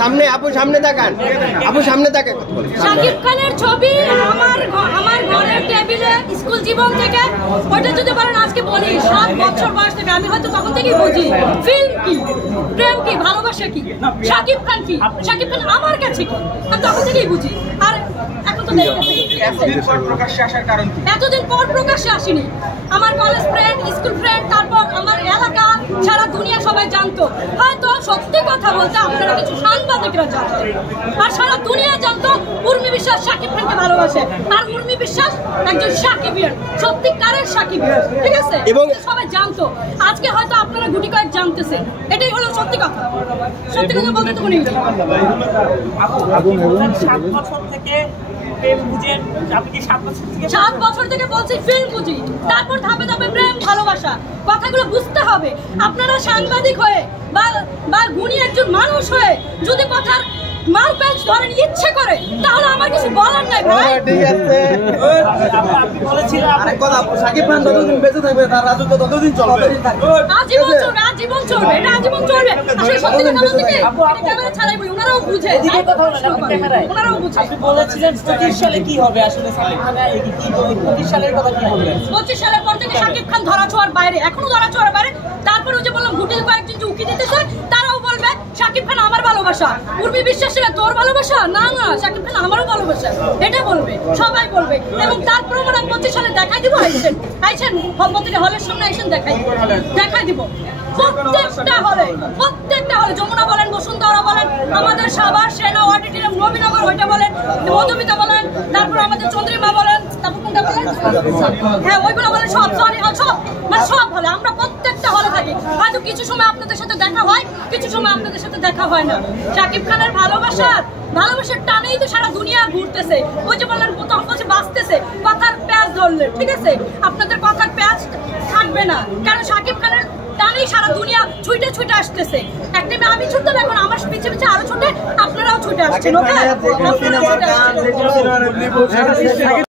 সামনে আপু সামনে তাকান, আপু সামনে তাকান। শাকিব খানের ছবি আমার ঘরের টেবিলে স্কুল জীবন থেকে, ওইটা যদি বলেন আজকে বলি 7 বছর বয়স থেকে আমি হয়তো তখন থেকেই বুঝি ফিল্ম কি, প্রেম কি, ভালোবাসা কি, শাকিব খান কি, শাকিব খান আমার কাছে কি, আমি তখন থেকেই বুঝি। আর এখন তো এতদিন পর প্রকাশ্যে আসিনি। আমার কলেজ ফ্রেন্ড, স্কুল ফ্রেন্ড, তারপর আমার এলাকা, সারা দুনিয়া সবাই জানতো। হয়তো সত্যি কথা বলতে আপনারা কিছু সাংবাদিকরা জানতো, আর সারা দুনিয়া জানতো উর্মি বিশ্বাস শাকিব খানকে ভালোবাসে, আর উর্মি বিশ্বাস একজন শাকিবিয়ান, সত্যিকারের শাকিবিয়ান, ঠিক আছে? এবং সবাই জানতো। আজকে হয়তো আপনারা গুটি কয়েক জানতেছেন, এটাই হলো সত্যি কথা। সত্যি কথা বলতে তো মনে হয় 7 বছর থেকে বলছি ফিল্ম বুঝি, তারপর ধাপে ধাপে প্রেম ভালোবাসা, কথাগুলো বুঝতে হবে। আপনারা সাংবাদিক হয়ে বা গুণী একজন মানুষ হয়ে যদি কথার মাল প্যাচ ধরেন ইচ্ছে করে, তাহলে আমার কিছু বলার নাই ভাই। ঠিক আছে, আপনি বলেছিলেন আরেক কথা, শাকিব খান যতদিন বেঁচে থাকবে তার রাজত্ব ততদিন চলবে, আজীবন চলবে, আজীবন চলবে, এটা আজীবন চলবে। আসলে সত্যি কথা বলতে কি, এটা ক্যামেরা ছাড়াই বলি, ওনারাও বুঝে, এদিকে কথা বলেন, ক্যামেরায় ওনারাও বুঝে। আপনি বলেছিলেন 25 সালে কি হবে, আসলে শাকিব খান কি 25 সালের কথা কি হবে? 25 সালের পর থেকে শাকিব খান ধরাছোঁয়ার বাইরে, এখনো ধরাছোঁয়ার বাইরে। তারপর ওই যে বললাম গুটির কয়েকজন যে উকি দিতেছে, তারাও বলবে শাকিব খান আমার ভালোবাসা, উর্মি বিশ্বাস তোর ভালোবাসা, না না শাকিব খান আমারও ভালোবাসা, এটা বলবে, সবাই বলবে। এবং তারপর আমরা 25 সালে দেখাই দিব, আইছেন প্রতিটা হলের সামনে আইছেন, দেখাই দিব প্রত্যেকটা হলে, যমুনা বলেন, বসুন্ধরা বলেন, আমাদের সাভার, সেনা, অডিটোরিয়াম, নবীনগর, ওইটা বলেন, মধুমিতা বলেন, তারপর আমাদের চন্দ্রিমা বলেন, তারপর কোনটা বলেন, হ্যাঁ ওইগুলো বলেন, সব সরি সব, মানে সব হলে আমরা প্রত্যেকটা হলে থাকি। হয়তো কিছু সময় আপনাদের সাথে দেখা হয়, কিছু সময় আপনাদের সাথে দেখা হয় না। শাকিব খানের ভালোবাসার টানেই তো সারা দুনিয়া ঘুরতেছে। ওই যে বললেন তখন বলছে বাঁচতেছে, কথার প্যাঁচ ধরলেন, ঠিক আছে? আপনাদের কথার প্যাঁচ থাকবে না, কারণ শাকিব খানের টানেই সারা দুনিয়া ছুটে ছুটে আসতেছে। একটা আমি ছুটতাম, এখন আমার পিছে পিছে আরো ছুটে, আপনারাও ছুটে আসছেন, ওকে?